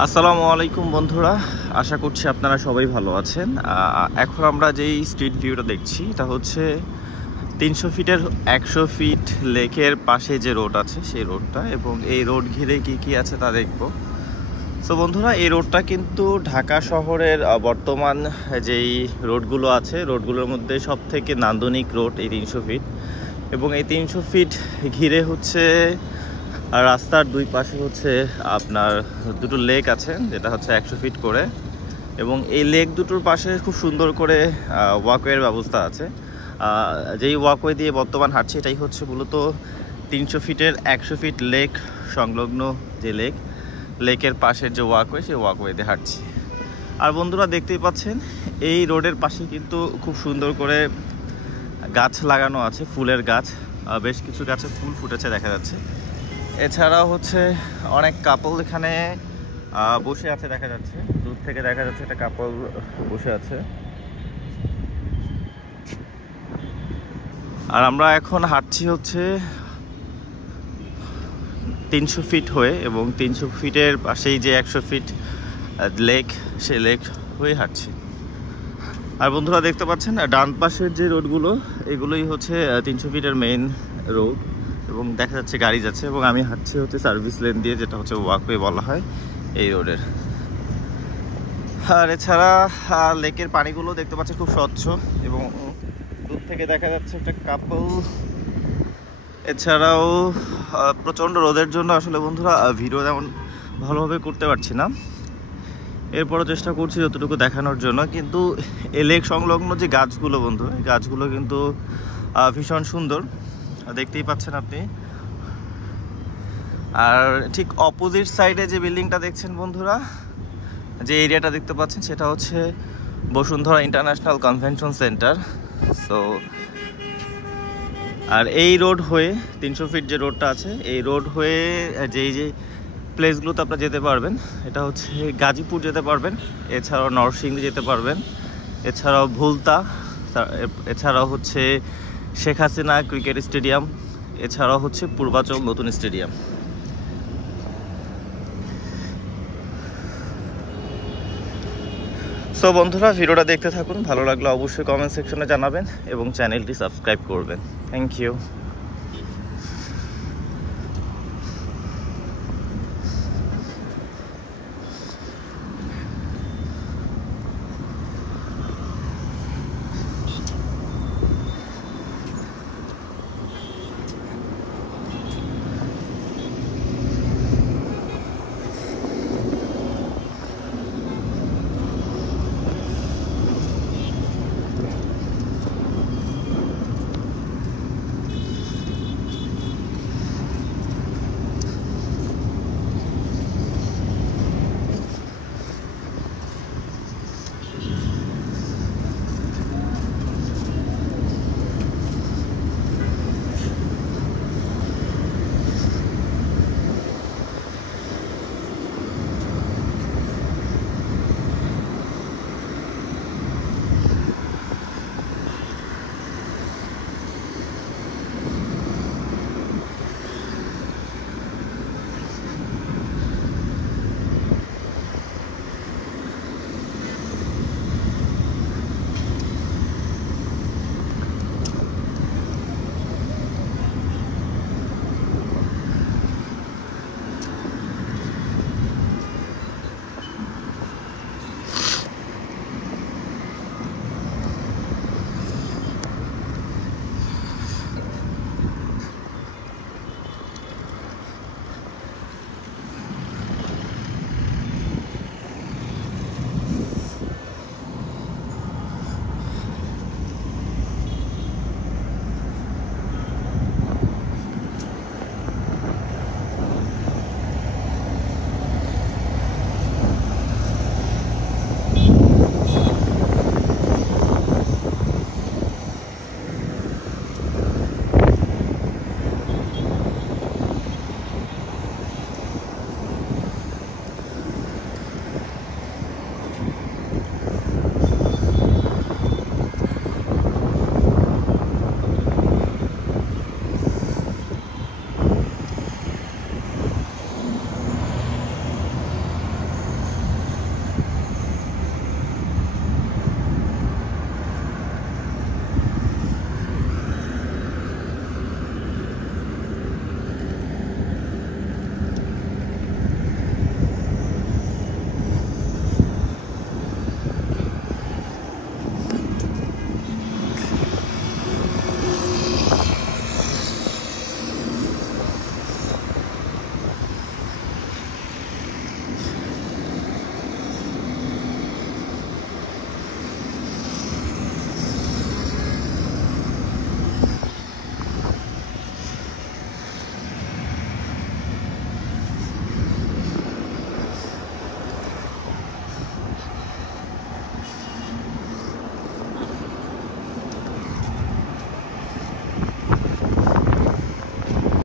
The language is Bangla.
আসসালামু আলাইকুম বন্ধুরা, আশা করছি আপনারা সবাই ভালো আছেন। এখন আমরা যেই স্ট্রিট ভিউটা দেখছি এটা হচ্ছে 300 ফিটের 100 ফিট লেকের পাশে যে রোড আছে সেই রোডটা, এবং এই রোড ঘিরে কি কি আছে তা দেখব। সো বন্ধুরা, এই রোডটা কিন্তু ঢাকা শহরের বর্তমান যেই রোডগুলো আছে রোডগুলোর মধ্যে সব থেকে নান্দনিক রোড এই 300 ফিট। এবং এই 300 ফিট ঘিরে হচ্ছে আর রাস্তার দুই পাশে হচ্ছে আপনার দুটো লেক আছে, যেটা হচ্ছে 100 ফিট করে। এবং এই লেক দুটোর পাশে খুব সুন্দর করে ওয়াকওয়ের ব্যবস্থা আছে। যেই ওয়াকওয়ে দিয়ে বর্তমান হাঁটছি এটাই হচ্ছে মূলত 300 ফিটের 100 ফিট লেক সংলগ্ন যে লেকের পাশের যে ওয়াকওয়ে, সেই ওয়াকওয়েতে হাঁটছি। আর বন্ধুরা দেখতেই পাচ্ছেন এই রোডের পাশে কিন্তু খুব সুন্দর করে গাছ লাগানো আছে, ফুলের গাছ। বেশ কিছু গাছে ফুল ফুটেছে দেখা যাচ্ছে। এছাড়াও হচ্ছে অনেক কাপল এখানে বসে আছে দেখা যাচ্ছে, দূর থেকে দেখা যাচ্ছে একটা কাপল বসে আছে। আর আমরা এখন হাঁটছি হচ্ছে 300 ফিট হয়ে, এবং 300 ফিটের পাশেই যে 100 ফিট লেক, সেই লেক হয়ে হাঁটছি। আর বন্ধুরা দেখতে পাচ্ছেন ডান পাশের যে রোডগুলো এগুলোই হচ্ছে 300 ফিটের মেইন রোড, এবং দেখা যাচ্ছে গাড়ি যাচ্ছে। এবং আমি হাঁটছি হচ্ছে সার্ভিস লেন দিয়ে, যেটা হচ্ছে ওয়াকওয়ে বলা হয় এই রোডের। আর এছাড়া লেকের পানিগুলো দেখতে পাচ্ছি খুব স্বচ্ছ, এবং দূর থেকে দেখা যাচ্ছে একটা কাপল। এছাড়াও প্রচণ্ড রোদের জন্য আসলে বন্ধুরা ভিডিও তেমন ভালোভাবে করতে পারছি না, এরপরও চেষ্টা করছি যতটুকু দেখানোর জন্য। কিন্তু এই লেক সংলগ্ন যে গাছগুলো বন্ধু, এই গাছগুলো কিন্তু ভীষণ সুন্দর, দেখতেই পাচ্ছেন আপনি। আর ঠিক অপোজিট সাইডে যে বিল্ডিংটা দেখছেন বন্ধুরা, যে এরিয়াটা দেখতে পাচ্ছেন, সেটা হচ্ছে Bashundhara international convention centre. So আর এই রোড হয়ে 300 ফিট যে রোডটা আছে, এই রোড হয়ে যে প্লেসগুলোতে আপনারা যেতে পারবেন, এটা হচ্ছে গাজীপুর যেতে পারবেন, এছাড়াও নরসিংদী যেতে পারবেন, এছাড়াও ভুলতা, এছাড়াও হচ্ছে শেখ হাসিনা ক্রিকেট স্টেডিয়াম, এছাড়াও হচ্ছে পূর্বাচল নতুন স্টেডিয়াম। সো বন্ধুরা, ভিডিওটা দেখতে থাকুন, ভালো লাগলে অবশ্যই কমেন্ট সেকশনে জানাবেন এবং চ্যানেলটি সাবস্ক্রাইব করবেন। Thank you.